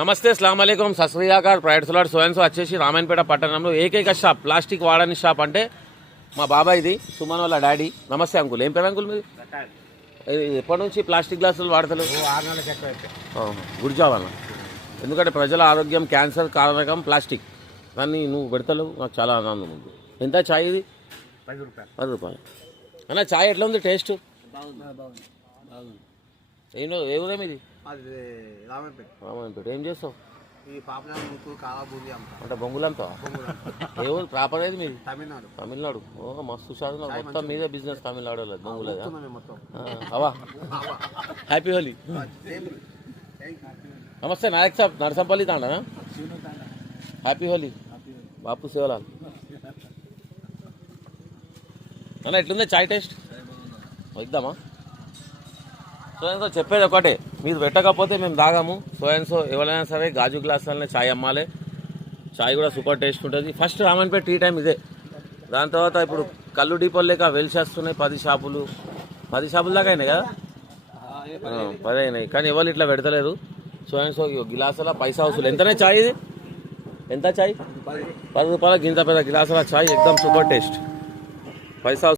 నమస్తే అస్సలాముఅలైకుం సస్రియాకార్ private salad సోయన్సో వచ్చేసి రామాయణపేట పట్టణంలో ఏకైక షాప్ ప్లాస్టిక్ వాడని షాప్ అంటే మా బాబాయ్ది సుమన్ వాళ్ళ డాడీ. నమస్తే అంకుల్. ఏం పేరు అంకుల్ మీరు? ఎప్పటి నుంచి ప్లాస్టిక్ గ్లాసులు వాడతలు? గుడిచావన్న. ఎందుకంటే ప్రజల ఆరోగ్యం క్యాన్సర్ కారణకం ప్లాస్టిక్, దాన్ని నువ్వు పెడతలు. నాకు చాలా ఆనందం ఉంది. ఎంత ఛాయ్ ఇది? 10 రూపాయలు అన్న. ఛాయ్ ఎట్లా ఉంది టేస్ట్? ఏంటో ఏ ఊరేమి ఇది? రామాయణపేట. ఏం చేస్తావు? అంటే బొంగులంతా ఏ ఊరు ప్రాపర్ ఏది మీది? తమిళనాడు. ఓ మస్తు చదువు. మొత్తం మీదే బిజినెస్ తమిళనాడులో బొంగులేదా? అవా హ్యాపీ హోలీ. నమస్తే నాయక్ సాబ్, నరసంపల్లి తాండా. హ్యాపీ హోలీ బాపు సేవలాల్ అన్న. ఎట్లుంది చాయ్ టేస్ట్? ఇద్దామా? సో చెప్పేది ఒకటే, మీరు పెట్టకపోతే మేము తాగాము. సో ఎవరైనా సరే గాజు గ్లాసులనే చాయ్ అమ్మాలి. చాయ్ కూడా సూపర్ టేస్ట్ ఉంటుంది. ఫస్ట్ రామన్పేట టీ టైం ఇదే. దాని తర్వాత ఇప్పుడు కళ్ళు డీపోలు లేక వెలిసేస్తున్నాయి. 10 షాపులు దాకా అయినాయి కదా. 10 అయినాయి కానీ ఎవరు ఇట్లా పెడతలేరు. సో గిలాసుల పైసా వసూలు. ఎంతనే చాయ్ ఇది? ఎంత చాయ్? 10 రూపాయల గింత పెద్ద గిలాసుల చాయ్ ఎక్దమ్ సూపర్ టేస్ట్. పైసా